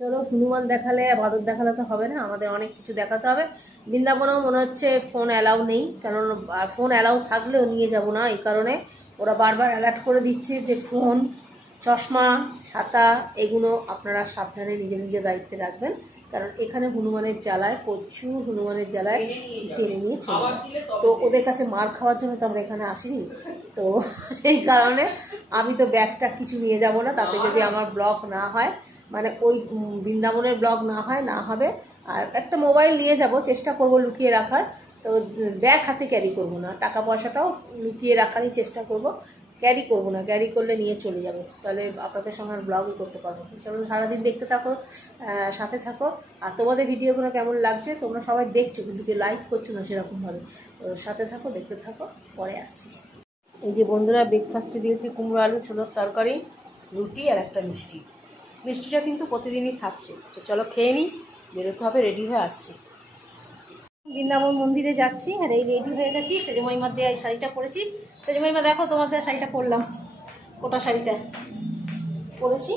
চলো হনুমান দেখালে বাদর দেখালে তো হবে না, আমাদের অনেক কিছু দেখাতে হবে। বৃন্দাবনেও মনে হচ্ছে ফোন অ্যালাউ নেই, কারণ ফোন অ্যালাউ থাকলেও নিয়ে যাব না, এই কারণে ওরা বারবার অ্যালার্ট করে দিচ্ছে যে ফোন, চশমা, ছাতা এগুলো আপনারা সাবধানে নিজে নিজে দায়িত্বে রাখবেন, কারণ এখানে হনুমানের জ্বালায়, প্রচুর হনুমানের জ্বালায় টেনে নিয়ে চলে। তো ওদের কাছে মার খাওয়ার জন্য তো আমরা এখানে আসিনি, তো সেই কারণে আমি তো ব্যাগটা কিছু নিয়ে যাব না, তাতে যদি আমার ব্লগ না হয়, মানে ওই বৃন্দাবনের ব্লগ না হবে। আর একটা মোবাইল নিয়ে যাব, চেষ্টা করব লুকিয়ে রাখার, তো ব্যাগ হাতে ক্যারি করব না, টাকা পয়সাটাও লুকিয়ে রাখারই চেষ্টা করব, ক্যারি করব না, ক্যারি করলে নিয়ে চলে যাবে, তাহলে আপনাদের সঙ্গে আর ব্লগই করতে পারবো। চলো সারাদিন দেখতে থাকো, সাথে থাকো। আর তোমাদের ভিডিওগুলো কেমন লাগছে, তোমরা সবাই দেখছো কিন্তু কেউ লাইক করছো না সেরকমভাবে, তো সাথে থাকো, দেখতে থাকো, পরে আসছি। এই যে বন্ধুরা ব্রেকফাস্টে দিয়েছে কুমড়ো আলু ছোলার তরকারি, রুটি আর একটা মিষ্টি। মিষ্টিটা কিন্তু প্রতিদিনই থাকছে। তো চলো খেয়ে নিই, বেরোতে হবে, রেডি হয়ে আসছি। বৃন্দাবন মন্দিরে যাচ্ছি, আর এই রেডি হয়ে গেছি, সেজমাইমার দেওয়া এই শাড়িটা পরেছি। সেজমাইমা দেখো, তোমার দেওয়া শাড়িটা পরলাম, ওটা শাড়িটা পরেছি।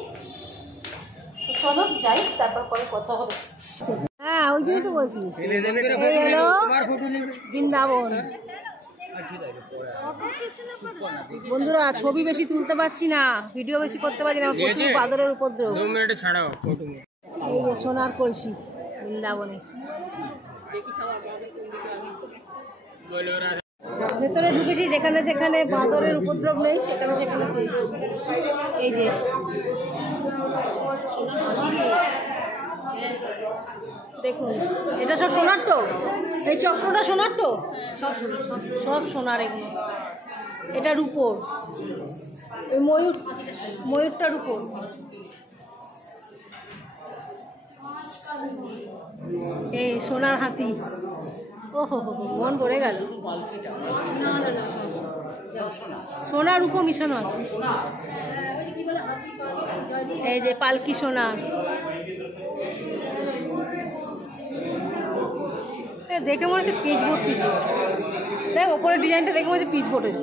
তো চলো যাই, তারপর পরে কথা হবে। হ্যাঁ ওই জন্যই তো বলছি, বৃন্দাবন। বন্ধুরা ছবি বেশি তুলতে পারছি না, ভিডিও বেশি করতে পারছি না, প্রচুর বাদরের উপদ্রব। এই যে সোনার কলসি বৃন্দাবনে, ভেতরে ঢুকেছি, যেখানে যেখানে বাদরের উপদ্রব নেই সেখানে সেখানে করেছি। এই যে দেখুন, এটা সব সোনার তো, এই চক্রটা সোনার তো, সব সোনার, সব সোনার এগুলো। এটা রূপোর, ওই ময়ূরটার উপর। এই সোনার হাতি, ও হো হো, মন ভরে গেল। সোনার রূপো মিশানো আছে। এই যে পালকি সোনার, দেখে মনে হচ্ছে পিচবোর্ড, দেখ ওপরের ডিজাইনটা দেখে মনে হচ্ছে পিচবোর্ডের।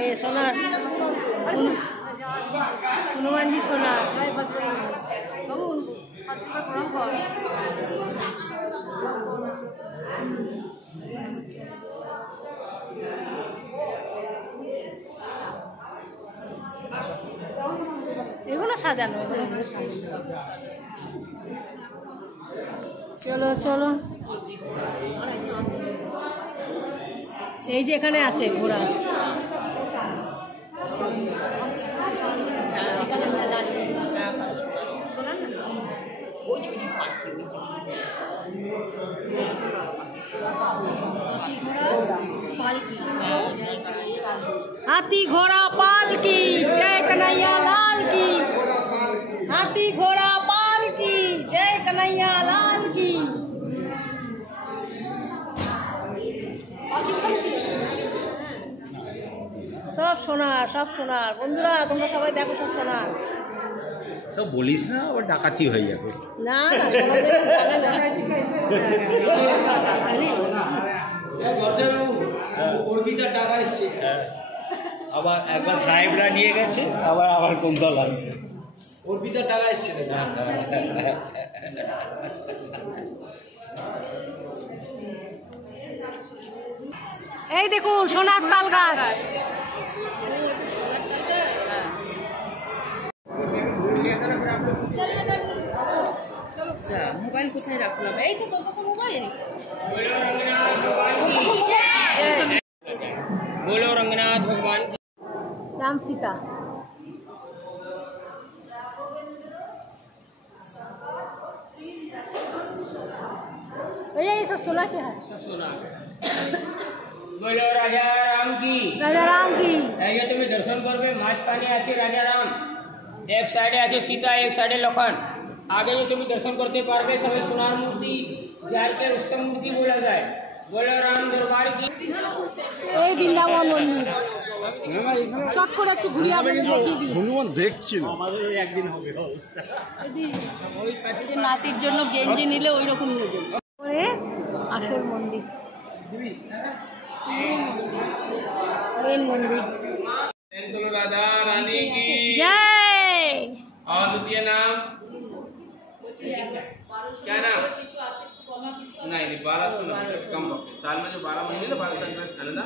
এই সোনার হনুমানজি সোনার, এগুলো সাজানো। চলো চলো, এই যে এখানে আছে ঘোড়া, हाथी घोड़ा पालकी, जय कन्हैया लाल की। हाथी घोड़ा पालकी, जय कन्हैया लाल की। सब সোনার, সব সোনার। বন্ধুরা তোমরা সবাই দেখো, সব সোনার। সব বলিস না, আবার ডাকাতি হয়ে যাবে। না না, আবার একবার সাহেবরা নিয়ে গেছে, আবার কোন দল আসছে, অর্পিতার টাকা এসছে। এই দেখুন সোনার তাল গাছ। মোবাইল কোথায় রাখলাম? এই তো তোর কাছে মোবাইল। बोलो रंगनाथ भगवान, राम सीता। भैया ये सब सोना क्या है? सब सुना। बोलो राजा राम की। राजा राम की। ये तुम्हें दर्शन करबे, माझखाने আছে রাজা রাম, এক সাইডে আছে সীতা, এক সাইডে লক্ষণ। आगे जो तुम्हें दर्शन करते पारबे, सब सोनार मूर्ति, जार के उत्तम मूर्ति बोला जाए। बोलो राम दरबार की। এই বৃন্দাবন মন্দির, চট করে একটু ঘুরিয়ে আপনাদের দেখিয়ে দিই। হনুমান দেখছিল, আমাদের একদিন হবে নাতির জন্য গেঞ্জি নিলে ওই রকম নেবে। আসল মন্দির। मेन मंदिर। चलो राधा रानी की जय। और द्वितीय नाम क्या नाम? नहीं 1200 कम वक्त साल में जो 12 महीने ना 12 संक्रांत चलना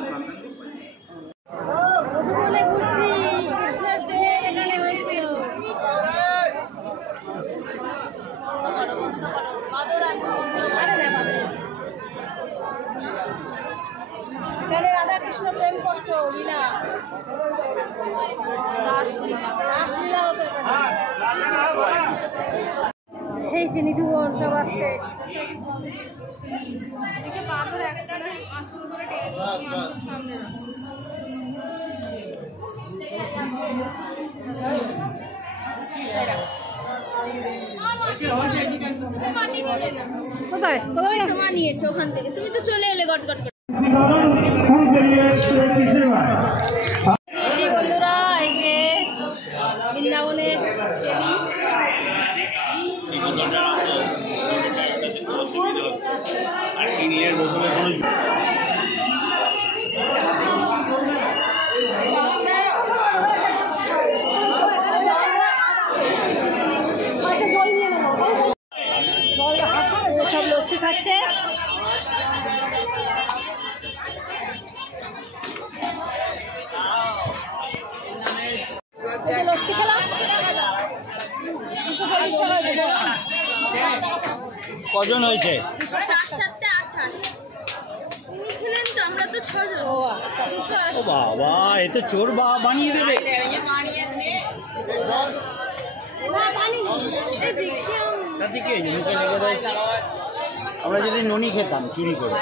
বলে ঘুরছি কৃষ্ণের দেব এখানে হয়েছিল। এখানে রাধা কৃষ্ণ প্রেম করতো লীলা রাসলীলা হতো এই যে নিধু বোন সব আসছে। কোথায় তোমার নিয়েছো ওখান থেকে তুমি তো চলে এলে গট গট বন্ধুরা এই যে বৃন্দাবনের সব লস্যি খাচ্ছে। লস্যি খেলাম কজন হয়েছে? ও বাবা এ তো চোর বানিয়ে দেবে। আমরা যদি ননি খেতাম চুরি করে।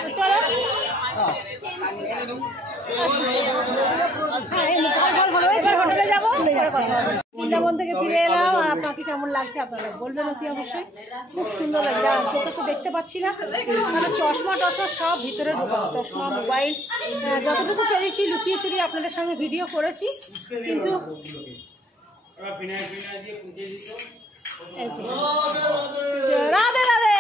বৃন্দাবন থেকে ফিরে এলাম আর আপনাকে কেমন লাগছে আপনারা বলবেন অতি অবশ্যই। খুব সুন্দর লাগছে। চোখে তো দেখতে পাচ্ছি না, মানে চশমা টশমা সব ভিতরে ঢোকা, চশমা মোবাইল যতটুকু পেরেছি লুকিয়ে চুরিয়ে আপনাদের সঙ্গে ভিডিও করেছি, কিন্তু রাধে রাধে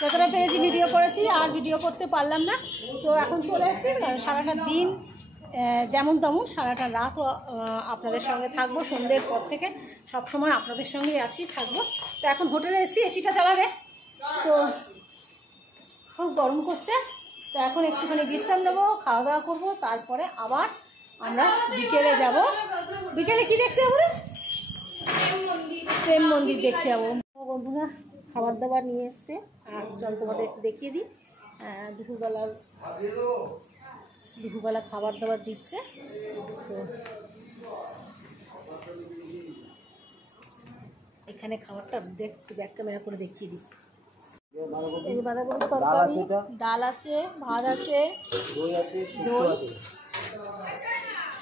যতটা পেরেছি ভিডিও করেছি, আর ভিডিও করতে পারলাম না। তো এখন চলে এসেছি, সারাটা দিন যেমন তেমন সারাটা রাতও আপনাদের সঙ্গে থাকবো। সন্ধ্যের পর থেকে সবসময় আপনাদের সঙ্গেই আছি, থাকবো। তো এখন হোটেলে এসেছি, এসিটা চালালে তো খুব গরম করছে। তো এখন একটুখানি বিশ্রাম নেবো, খাওয়া দাওয়া করবো, তারপরে আবার আমরা বিকেলে যাব। বিকেলে কি দেখতে যাবো? প্রেম মন্দির দেখতে যাবো। বন্ধুরা খাবার দাবার নিয়ে এসছে, আর চল তোমাদের একটু দেখিয়ে দিই। দুপুরবেলা খাবার দাবার দিচ্ছে। তো এখানে খাবারটা ব্যাক ক্যামেরা করে দেখিয়ে দিই। এই বাঁধাকপির তরকারি, ডাল আছে, ভাত আছে, দই,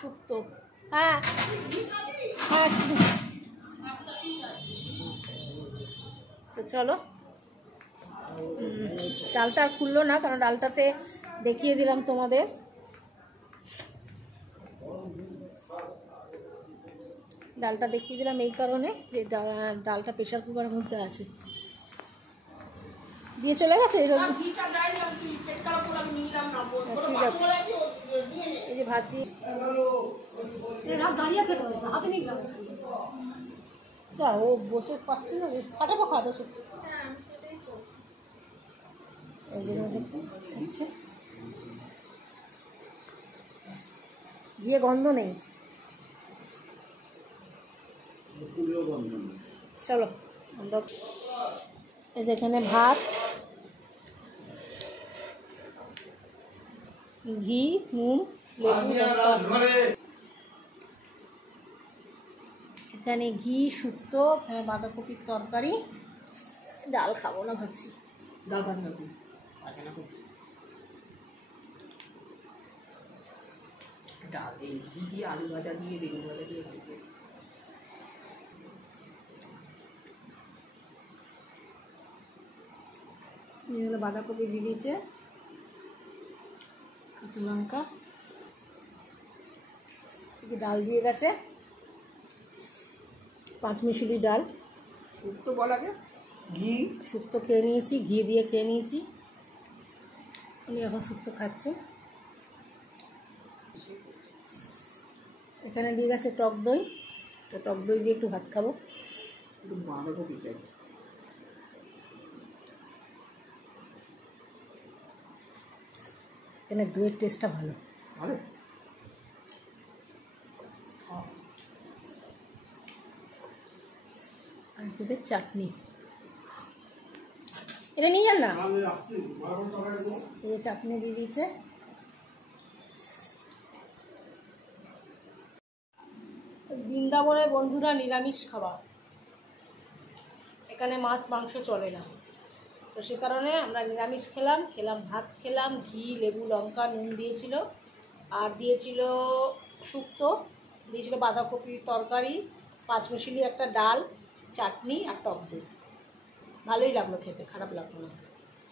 শুক্তো। হ্যাঁ হ্যাঁ তো চলো। ডালটা আর খুললো না, কারণ ডালটাতে দেখিয়ে দিলাম তোমাদের। ডালটা দেখিয়ে দিলাম এই কারণে যে ডালটা প্রেশার কুকারের মধ্যে আছে। দিয়ে চলে গেছে। ঠিক আছে, এই যে ভাত দিয়ে ও বসে পাচ্ছি না, ফাটাবো খাওয়া দোষ। গিয়ে গন্ধ নেই। চলো আমরা এই যে এখানে ভাত, ঘি, নুন, লেবু, এখানে ঘি, শুক্তো, এখানে বাঁধাকপির তরকারি। ডাল খাবো না ভাবছি। ডাল ঘি দিয়ে আলু ভাজা দিয়ে বেগুন ভাজা দিয়ে বাঁধাকপি দিয়ে দিয়েছে, কাঁচা লঙ্কা, ডাল দিয়ে গেছে, পাঁচমিশুলি ডাল, শুক্তো বলাকে ঘি, শুক্তো খেয়ে নিয়েছি, ঘি দিয়ে খেয়ে নিয়েছি। উনি এখন শুক্তো খাচ্ছে। এখানে দিয়ে গেছে টক দই, তো টক দই দিয়ে একটু ভাত খাবো। বাঁধাকপি চাই। এখানে দইয়ের টেস্টটা ভালো। আর দেবে চাটনি, এটা নিয়ে যান না, এই চাটনি দিয়ে দিয়েছে। বৃন্দাবনের বন্ধুরা নিরামিষ খাবার, এখানে মাছ মাংস চলে না, তো সে কারণে আমরা নিরামিষ খেলাম ভাত খেলাম, ঘি লেবু লঙ্কা নুন দিয়েছিল, আর দিয়েছিল শুক্তো, দিয়েছিল বাঁধাকপির তরকারি, পাঁচমিশালি একটা ডাল, চাটনি আর টক দই। ভালোই লাগলো খেতে, খারাপ লাগলো না।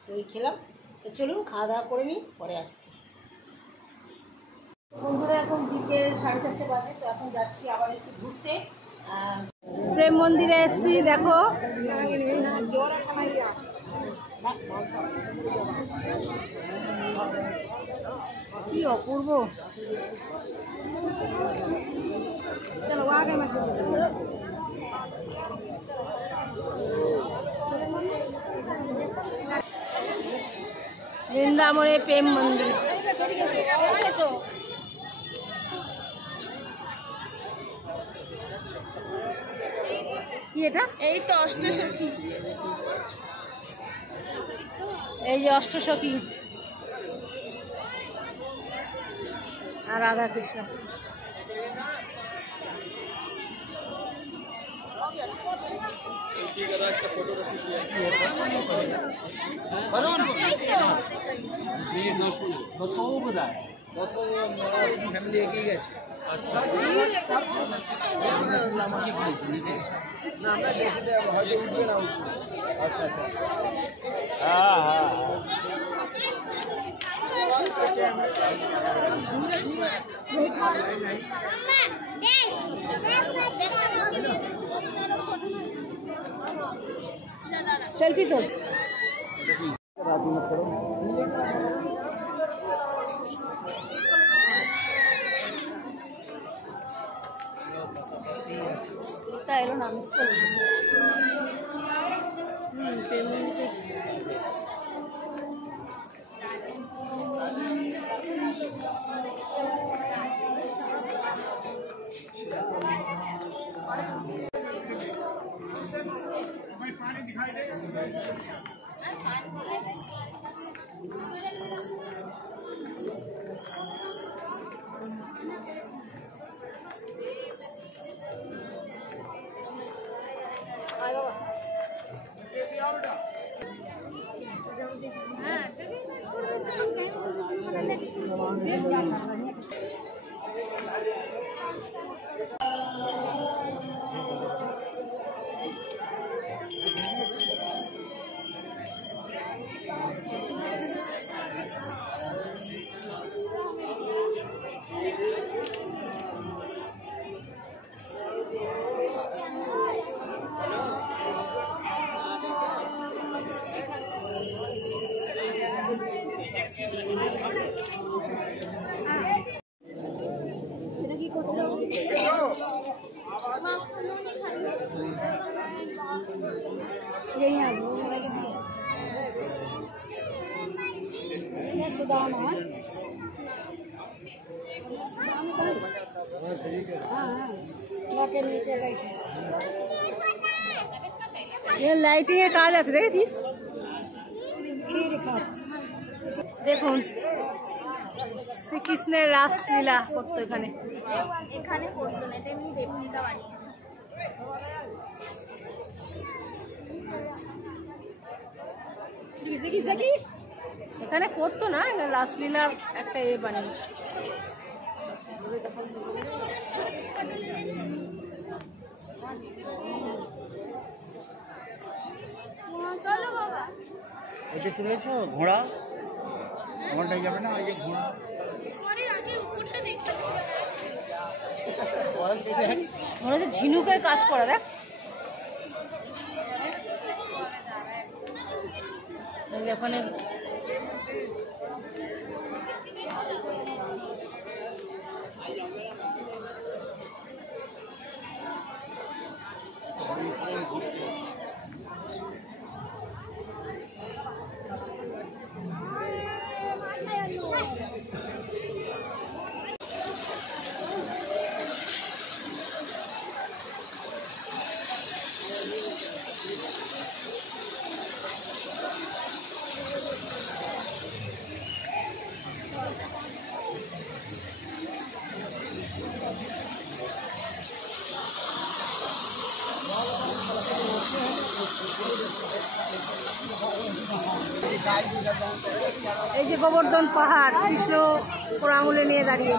তো এই খেলাম। তো চলুন খাওয়া দাওয়া করে নিই, পরে আসছি। বন্ধুরা এখন বিকেল 4:30 বাজে, তো এখন যাচ্ছি আবার একটু ঘুরতে। প্রেম মন্দিরে এসছি, দেখো কি অপূর্ব। চলো আগে বৃন্দাবনে প্রেম মন্দির। কি এটা? এই তো অষ্টসখী, এই যে অষ্টসখী আর রাধা কৃষ্ণ। ফ্যামিলি এগিয়ে গেছে। না আমরা দেখি হয়তো উঠবে না উঠবে। আচ্ছা আচ্ছা, হ্যাঁ হ্যাঁ সেলফি তোল। এলো না, মিস করলাম। ये लाइटिंग এর কাজ আছে, দেখেছিস? দেখুন শ্রীকৃষ্ণের রাসলীলা করতো এখানে। এখানে করতো না, এটা এমনি রেপ্লিকা বানিয়ে। এখানে করতো না, রাসলীলা একটা এ বানিয়েছে। চলো বাবা, ওই যে তুলেছো ঘোড়া, ঘোড়াটাই যাবে না, ওই যে ঘোড়া পরে আগে উপরটা দেখি। মনে হচ্ছে ঝিনুকের কাজ করা, দেখ ওখানে এই যে গোবর্ধন পাহাড়, কৃষ্ণ ওর আঙুলে নিয়ে দাঁড়িয়ে।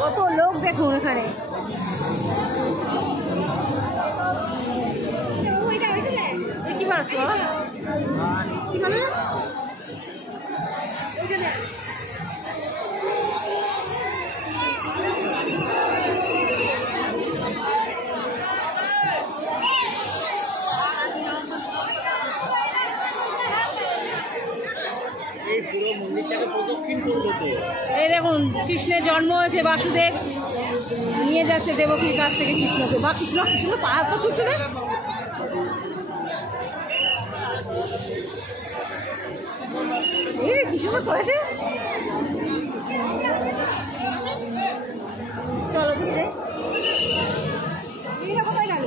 কত লোক দেখুন এখানে। কি বানাচ্ছো কি বানানো? এই দেখুন কৃষ্ণের জন্ম হয়েছে, বাসুদেব নিয়ে যাচ্ছে দেবকীর কাছ থেকে কৃষ্ণকে। বা কৃষ্ণ কৃষ্ণ পাহাড় তো ছুটছে না। কৃষ্ণ করেছে। চলো কোথায় গেল?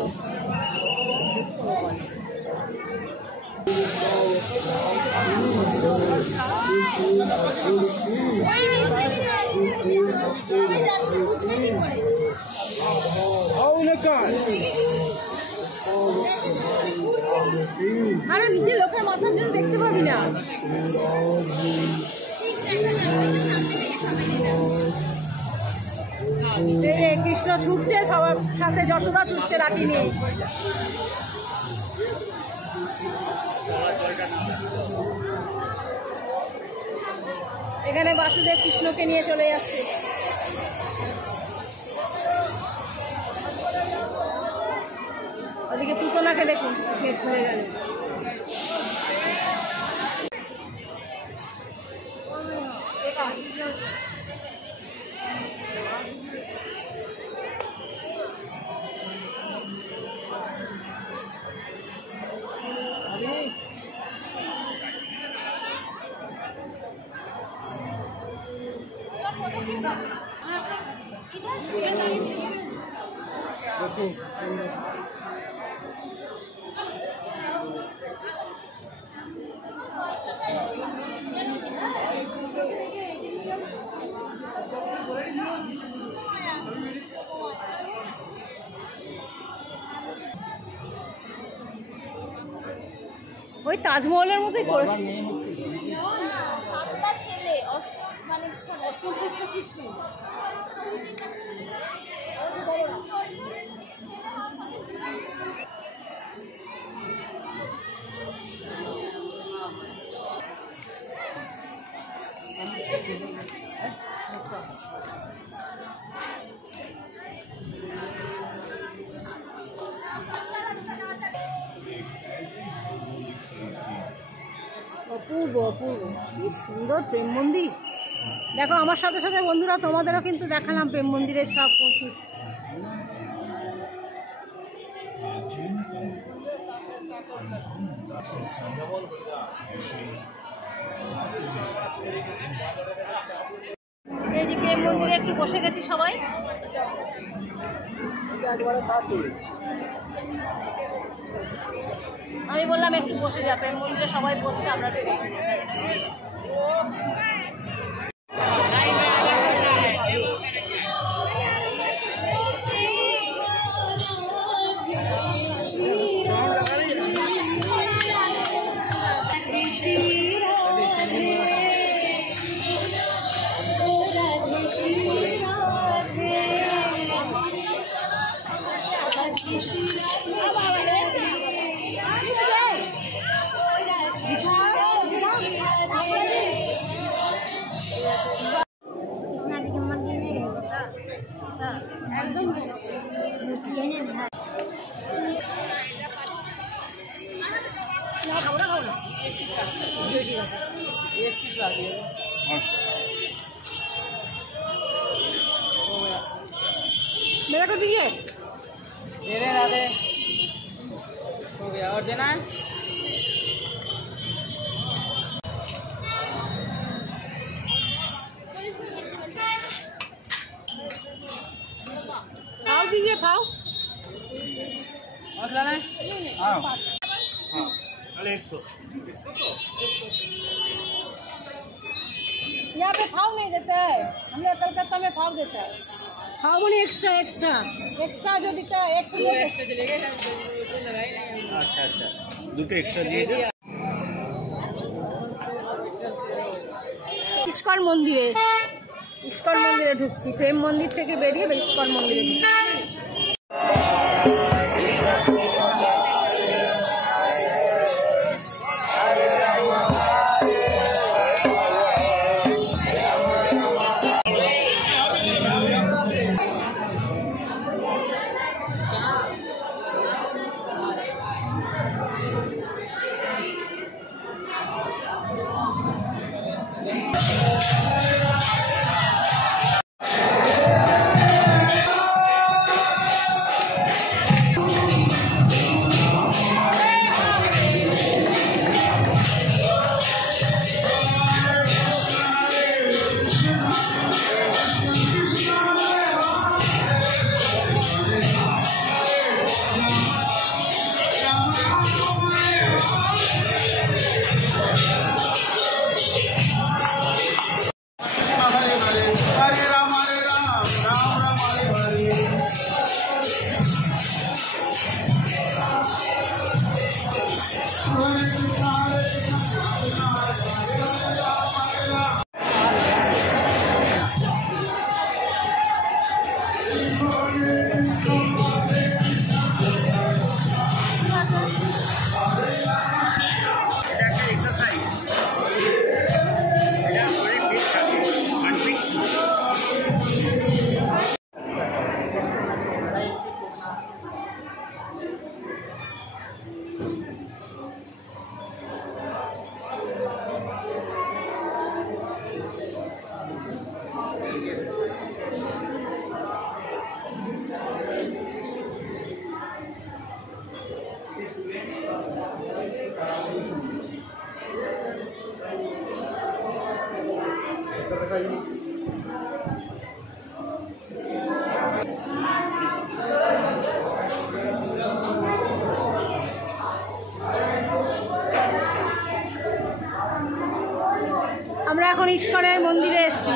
আরে নিচে লোকের মাথার জন্য দেখতে পাবি না। কৃষ্ণ ছুটছে, সবার সাথে যশোদা ছুটছে রাখি নিয়ে। এখানে বাসুদেব কৃষ্ণকে নিয়ে চলে যাচ্ছে। ওদিকে পুতনাকে দেখুন, গেট খুলে গেল। ওই তাজমহলের মতোই করেছে। সাতটা ছেলে, অষ্টম মানে অষ্টম পুত্র কৃষ্ণ। অপূর্ব অপূর্ব, কি সুন্দর প্রেম মন্দির। দেখো আমার সাথে সাথে বন্ধুরা তোমাদেরও কিন্তু দেখালাম প্রেম মন্দিরের সব প্রচুর। এই যে প্রেম মন্দিরে একটু বসে গেছি সবাই। আমি বললাম একটু বসে যা, প্রেম মন্দিরে সবাই বসছে, আমরা একটু বসে যাই। मेरा को दीजिए, तेरे राधे हो गया और देना है। खाओ दीजिए, खाओ। और लाना है। हाँ चले 100 यहाँ पे भाव नहीं देता है, हम लोग कलकत्ता में भाव देता है। भाव मनी एक्स्ट्रा एक्स्ट्रा एक्स्ट्रा जो देता है, एक किलो एक्स्ट्रा चलेगा ना, तो लगाई नहीं। अच्छा अच्छा, দুটো এক্সট্রা দিয়ে দিও। ইস্কন মন্দিরে, ইস্কন মন্দিরে ঢুকছি। প্রেম মন্দির থেকে বেরিয়ে ইস্কন মন্দিরে ঢুকছি। ইস্কনের মন্দিরে এসেছি।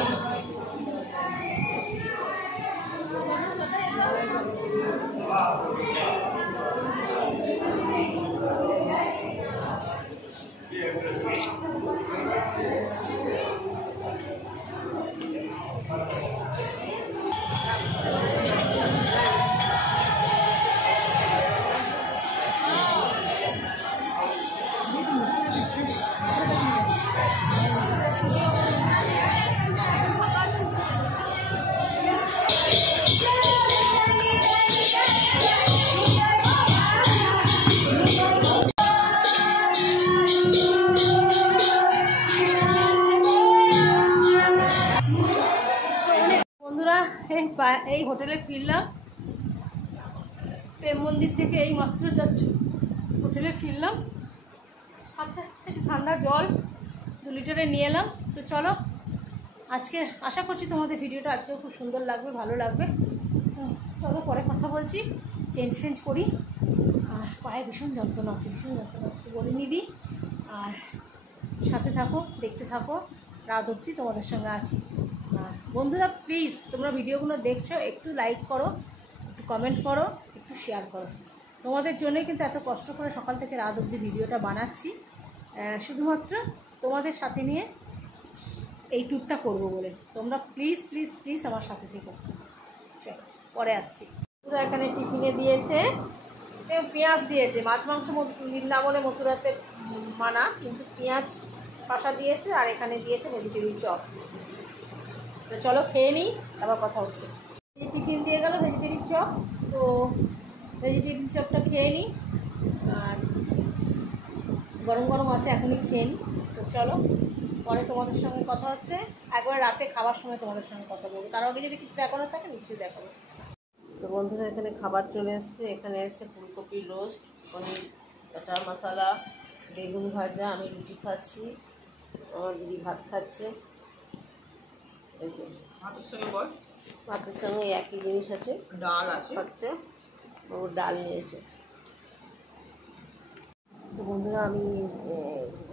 এই হোটেলে ফিরলাম, প্রেম মন্দির থেকে এই মাত্র জাস্ট হোটেলে ফিরলাম। আচ্ছা, একটু ঠান্ডা জল 2 লিটারে নিয়ে এলাম। তো চলো, আজকে আশা করছি তোমাদের ভিডিওটা আজকেও খুব সুন্দর লাগবে, ভালো লাগবে। চলো পরে কথা বলছি, চেঞ্জ করি। আর পায়ে ভীষণ যন্ত্রণা হচ্ছে, বলে নিবি। আর সাথে থাকো, দেখতে থাকো, রাত অবধি তোমাদের সঙ্গে আছি। আর বন্ধুরা প্লিজ, তোমরা ভিডিওগুলো দেখছো, একটু লাইক করো, একটু কমেন্ট করো, একটু শেয়ার করো। তোমাদের জন্যই কিন্তু এত কষ্ট করে সকাল থেকে রাত অবধি ভিডিওটা বানাচ্ছি, শুধুমাত্র তোমাদের সাথে নিয়ে এই ট্যুরটা করবো বলে। তোমরা প্লিজ প্লিজ প্লিজ আমার সাথে থেকো। চলো পরে আসছি। পুরো এখানে টিফিনে দিয়েছে, পেঁয়াজ দিয়েছে। মাছ মাংস বৃন্দাবনে মথুরাতে মানা, কিন্তু পেঁয়াজ শশা দিয়েছে, আর এখানে দিয়েছে ভেজিটেবিল চপ। তো চলো খেয়ে নিই, আবার কথা হচ্ছে। এই টিফিন দিয়ে গেল ভেজিটেবিল চপ, তো ভেজিটেবিল চপটা খেয়ে নিই। আর গরম গরম আছে, এখনই খেয়ে নিই। তো চলো পরে তোমাদের সঙ্গে কথা হচ্ছে, একবার রাতে খাবার সময় তোমাদের সঙ্গে কথা বলবো। তার আগে যদি কিছু দেখানো থাকে নিশ্চয়ই দেখাবো। তো বন্ধুরা এখানে খাবার চলে এসছে। এখানে এসছে ফুলকপির রোস্ট, পনির বাটার মশলা, বেগুন ভাজা। আমি রুটি খাচ্ছি, আমার দিদি ভাত খাচ্ছে। এই যে ভাতের সঙ্গে একই জিনিস আছে, ডাল আছে, ও ডাল নিয়েছে। তো বন্ধুরা আমি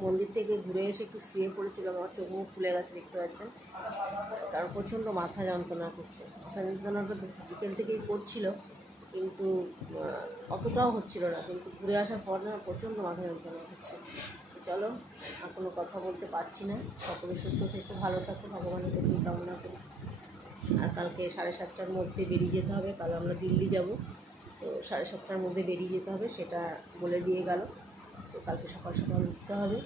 মন্দির থেকে ঘুরে এসে একটু শুয়ে পড়েছিলাম, আমার চোখ মুখ খুলে গেছে দেখতে পাচ্ছেন, কারণ প্রচণ্ড মাথা যন্ত্রণা করছে। মাথা যন্ত্রণাটা বিকেল থেকেই করছিল, কিন্তু অতটাও হচ্ছিল না, কিন্তু ঘুরে আসার পর না প্রচণ্ড মাথা যন্ত্রণা হচ্ছে। চলো, আর কোনো কথা বলতে পারছি না। সকলে সুস্থ থেকে ভালো থাকো, ভগবানের কাছে কামনা করি। আর কালকে 7:30টার মধ্যে বেরিয়ে যেতে হবে, কাল আমরা দিল্লি যাব। তো 7:30টার মধ্যে বেরিয়ে যেতে হবে, সেটা বলে দিয়ে গেল। তো কালকে সকাল সকাল উঠতে হবে।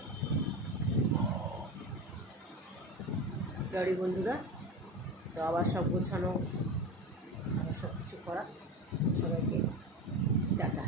সরি বন্ধুরা, তো আবার সব গোছানো, আবার সব কিছু করা। সবাইকে টাটা।